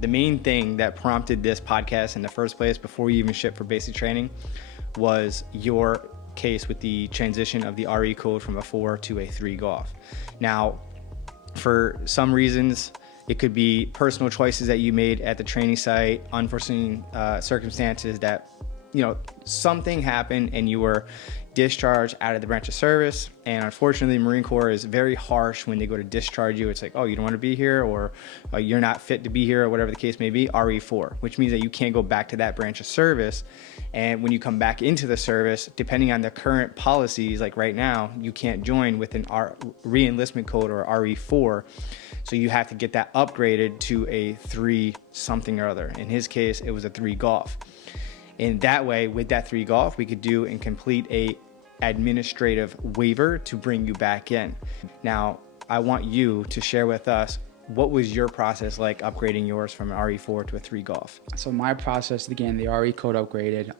But the main thing that prompted this podcast in the first place, before you even shipped for basic training, was your case with the transition of the RE code from a 4 to a 3 golf. Now, for some reasons, it could be personal choices that you made at the training site, unforeseen circumstances that, something happened and you were discharged out of the branch of service. And unfortunately, the Marine Corps is very harsh when they go to discharge you. It's like, oh, you don't want to be here, or you're not fit to be here, or whatever the case may be, RE4, which means that you can't go back to that branch of service. And when you come back into the service, depending on the current policies, like right now, you can't join with an re-enlistment code or RE4. So you have to get that upgraded to a 3 something or other. In his case, it was a 3 golf. And that way, with that 3 golf, we could do and complete a administrative waiver to bring you back in. Now, I want you to share with us, what was your process like upgrading yours from an RE4 to a 3 golf? So my process to get the RE code upgraded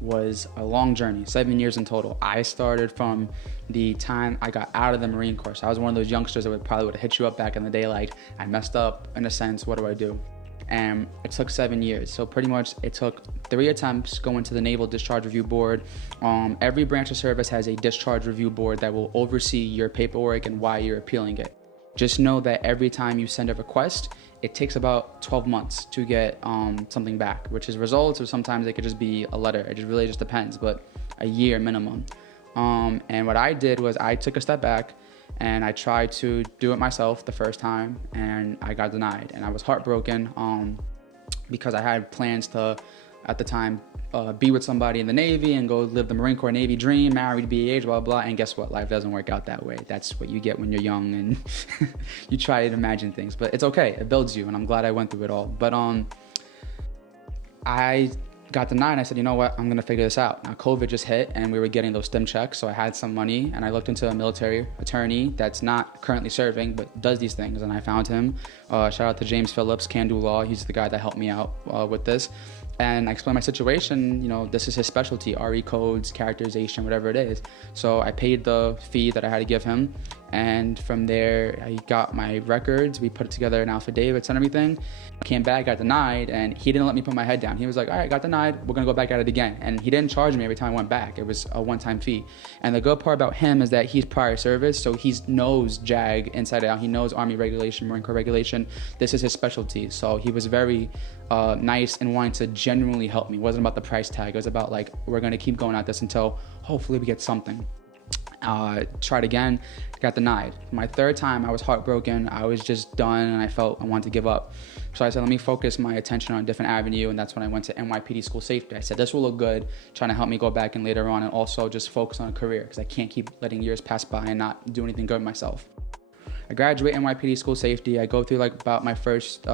was a long journey, 7 years in total. I started from the time I got out of the Marine Corps. So I was one of those youngsters that probably would have hit you up back in the day, like, I messed up in a sense, what do I do? And it took 7 years. So pretty much it took 3 attempts going to the Naval Discharge Review Board. Every branch of service has a discharge review board that will oversee your paperwork and why you're appealing it. Just know that every time you send a request, it takes about 12 months to get something back, which is results, or sometimes it could just be a letter. It just really just depends, but a year minimum. And what I did was I took a step back and I tried to do it myself the first time, and I got denied. And I was heartbroken because I had plans to, at the time, be with somebody in the Navy and go live the Marine Corps Navy dream, married, BAH, blah, blah. And guess what? Life doesn't work out that way. That's what you get when you're young and you try to imagine things. But it's okay. It builds you, and I'm glad I went through it all. But I got denied, and I said, you know what, I'm gonna figure this out. Now COVID just hit and we were getting those stim checks, so I had some money, and I looked into a military attorney that's not currently serving but does these things, and I found him. Shout out to James Phillips, Can Do Law. He's the guy that helped me out with this. And I explained my situation, this is his specialty, RE codes, characterization, whatever it is. So I paid the fee that I had to give him. And from there, I got my records. We put it together in affidavits and everything. I came back, got denied, and he didn't let me put my head down. He was like, all right, got denied. We're gonna go back at it again. And he didn't charge me every time I went back. It was a one-time fee. And the good part about him is that he's prior service, so he knows JAG inside out. He knows Army regulation, Marine Corps regulation. This is his specialty. So he was very nice and wanting to genuinely help me. It wasn't about the price tag. It was about, like, we're gonna keep going at this until hopefully we get something. Tried again, got denied. My third time, I was heartbroken. I was just done, and I felt I wanted to give up. So I said, let me focus my attention on a different avenue, and that's when I went to NYPD School Safety. I said, this will look good, trying to help me go back in later on, and also just focus on a career, because I can't keep letting years pass by and not do anything good with myself. I graduate NYPD School Safety. I go through about my first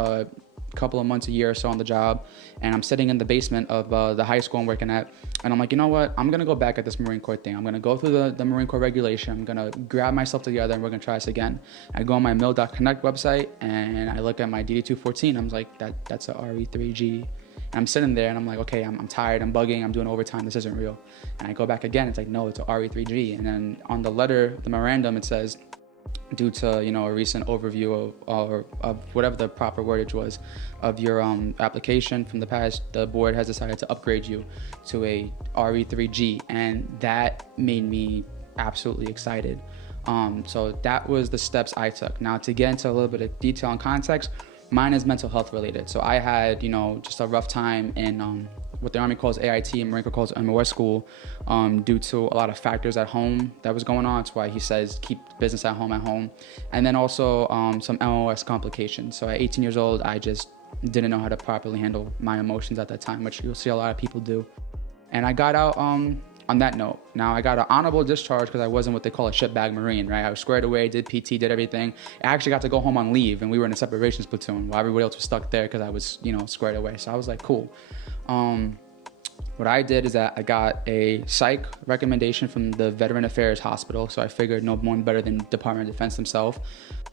couple of months, a year or so on the job, and I'm sitting in the basement of the high school I'm working at, and I'm like, you know what, I'm gonna go back at this Marine Corps thing. I'm gonna go through the Marine Corps regulation. I'm gonna grab myself together, and we're gonna try this again. I go on my mil.connect website, and I look at my DD-214. I'm like, that's a RE3G. And I'm sitting there, and I'm like, okay, I'm tired, I'm bugging, I'm doing overtime, this isn't real. And I go back again, it's like, no, it's a RE3G. And then on the letter, the memorandum, it says, due to a recent overview of whatever the proper wordage was of your application from the past, the board has decided to upgrade you to a RE3G, and that made me absolutely excited. So that was the steps I took. Now, to get into a little bit of detail and context, mine is mental health related. So I had just a rough time in what the Army calls AIT and Marine Corps calls MOS school, due to a lot of factors at home that was going on. That's why he says keep business at home. And then also some MOS complications. So at 18 years old, I just didn't know how to properly handle my emotions at that time, which you'll see a lot of people do. And I got out on that note. Now, I got an honorable discharge because I wasn't what they call a shitbag Marine, right? I was squared away, did PT, did everything. I actually got to go home on leave, and we were in a separations platoon while everybody else was stuck there because I was, squared away. So I was like, cool. What I did is that I got a psych recommendation from the Veteran Affairs Hospital. So I figured no one better than Department of Defense themselves.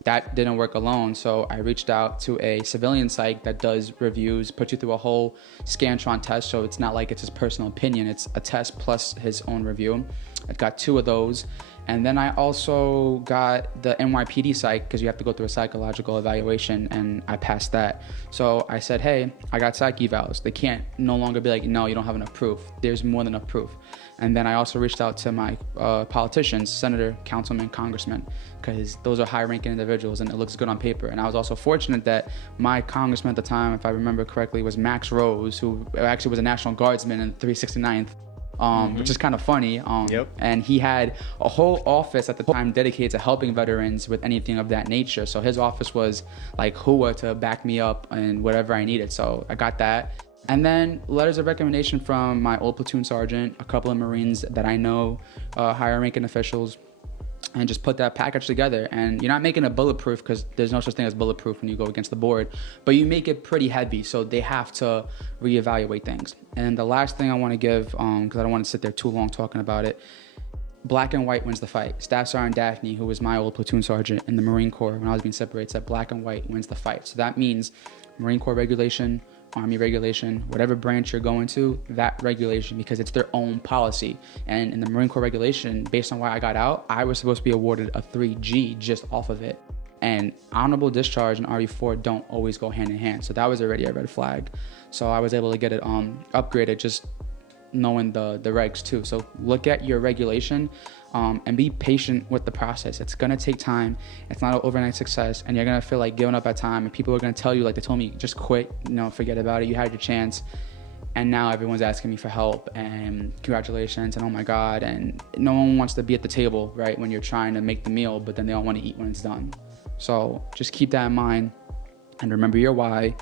That didn't work alone. So I reached out to a civilian psych that does reviews, puts you through a whole Scantron test. So it's not like it's his personal opinion. It's a test plus his own review. I got 2 of those. And then I also got the NYPD psych, because you have to go through a psychological evaluation, and I passed that. So I said, hey, I got psych evals. They can't no longer be like, no, you don't have enough proof. There's more than enough proof. And then I also reached out to my politicians, senator, councilman, congressman, because those are high-ranking individuals and it looks good on paper. And I was also fortunate that my congressman at the time, if I remember correctly, was Max Rose, who actually was a National Guardsman in the 369th. Which is kind of funny. And he had a whole office at the time dedicated to helping veterans with anything of that nature. So his office was like HUA to back me up and whatever I needed. So I got that. And then letters of recommendation from my old platoon sergeant, a couple of Marines that I know, higher ranking officials, and just put that package together. And you're not making it bulletproof, because there's no such thing as bulletproof when you go against the board, but you make it pretty heavy, so they have to reevaluate things. And the last thing I want to give, because I don't want to sit there too long talking about it, black and white wins the fight. Staff Sergeant Daphne, who was my old platoon sergeant in the Marine Corps when I was being separated, said black and white wins the fight. So that means Marine Corps regulation, Army regulation, whatever branch you're going to, that regulation, because it's their own policy. And in the Marine Corps regulation, based on why I got out, I was supposed to be awarded a 3G just off of it. And honorable discharge and RE4 don't always go hand in hand. So that was already a red flag. So I was able to get it upgraded, just knowing the regs too. So look at your regulation and be patient with the process. It's gonna take time. It's not an overnight success, and you're gonna feel like giving up at time, and people are gonna tell you, like they told me, just quit, forget about it, you had your chance. And now everyone's asking me for help and congratulations and oh my God, and no one wants to be at the table, right, when you're trying to make the meal, but then they don't want to eat when it's done. So just keep that in mind and remember your why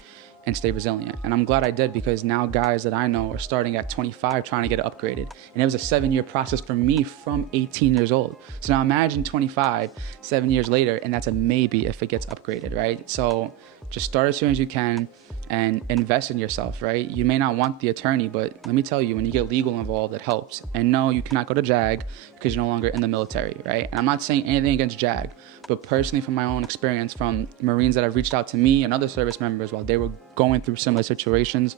and stay resilient. And I'm glad I did, because now guys that I know are starting at 25 trying to get it upgraded. And it was a 7-year process for me from 18 years old. So now imagine 25, 7 years later, and that's a maybe if it gets upgraded, right? So just start as soon as you can and invest in yourself, right? You may not want the attorney, but let me tell you, when you get legal involved, it helps. And no, you cannot go to JAG because you're no longer in the military, right? And I'm not saying anything against JAG, but personally from my own experience, from Marines that have reached out to me and other service members while they were going through similar situations,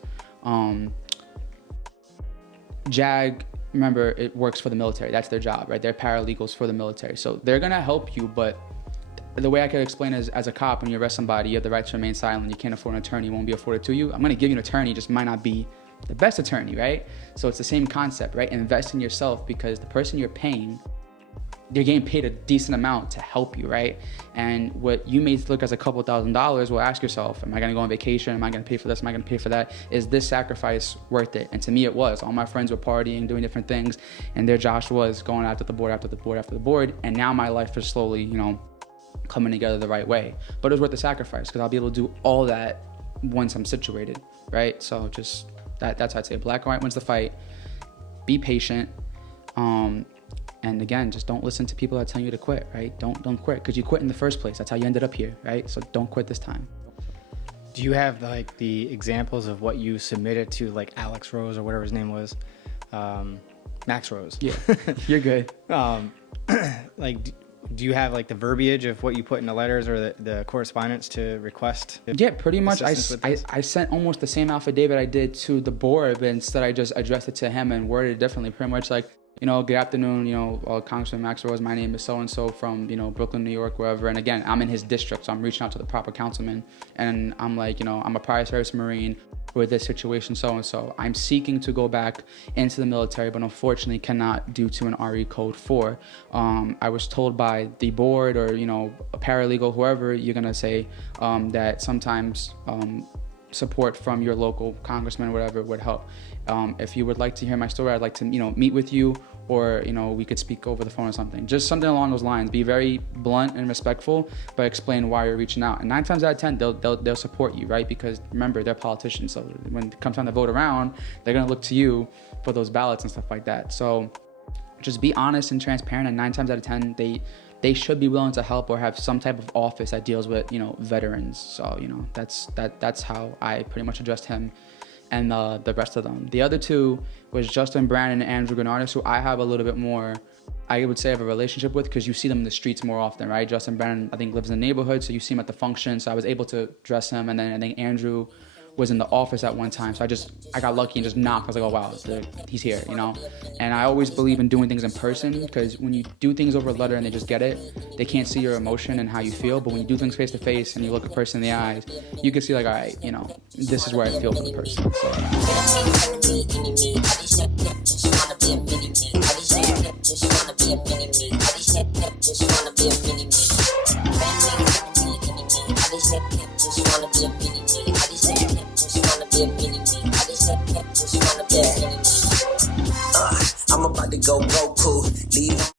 JAG, remember, it works for the military. That's their job, right? They're paralegals for the military. So they're gonna help you, but the way I could explain is, as a cop, when you arrest somebody, you have the right to remain silent. You can't afford an attorney, won't be afforded to you. I'm gonna give you an attorney, just might not be the best attorney, right? So it's the same concept, right? Invest in yourself, because the person you're paying, you're getting paid a decent amount to help you, right? And what you may look as a couple $1,000s, well, ask yourself, am I gonna go on vacation? Am I gonna pay for this? Am I gonna pay for that? Is this sacrifice worth it? And to me, it was. All my friends were partying, doing different things, and their Josh was going after the board, after the board, after the board. And now my life is slowly, coming together the right way. But it was worth the sacrifice, because I'll be able to do all that once I'm situated, right? So just that's how I'd say black and white wins the fight. Be patient. And again, just don't listen to people that tell you to quit, right? Don't quit, because you quit in the first place. That's how you ended up here, right? So don't quit this time. Do you have like the examples of what you submitted to like Alex Rose or whatever his name was? Max Rose. Yeah, you're good. Do you have like the verbiage of what you put in the letters or the correspondence to request? Yeah, pretty much. I sent almost the same affidavit I did to the board, but instead I just addressed it to him and worded it differently. Pretty much like, good afternoon, Congressman Max Rose, my name is so-and-so from, Brooklyn, New York, wherever. And again, I'm in his district, so I'm reaching out to the proper councilman. And I'm like, I'm a prior service Marine with this situation, so-and-so. I'm seeking to go back into the military, but unfortunately cannot due to an RE Code 4. I was told by the board or, a paralegal, whoever you're gonna say, that sometimes support from your local congressman or whatever would help. If you would like to hear my story, I'd like to, meet with you, or, we could speak over the phone or something. Just something along those lines. Be very blunt and respectful, but explain why you're reaching out. And 9 times out of 10, they'll support you, right? Because remember, they're politicians. So when it comes time to vote around, they're gonna look to you for those ballots and stuff like that. So just be honest and transparent. And 9 times out of 10, they should be willing to help or have some type of office that deals with, veterans. So, that's how I pretty much addressed him and the rest of them. The other 2 was Justin Brandon and Andrew Gennardis, who I have a little bit more, I would say, have a relationship with, because you see them in the streets more often, right? Justin Brandon, I think, lives in the neighborhood, so you see him at the function, so I was able to address him. And then I think Andrew was in the office at one time. So I got lucky and just knocked. I was like, oh wow, he's here, you know? And I always believe in doing things in person, because when you do things over a letter and they just get it, they can't see your emotion and how you feel. But when you do things face to face and you look a person in the eyes, you can see like, all right, you know, this is where I feel for the person. So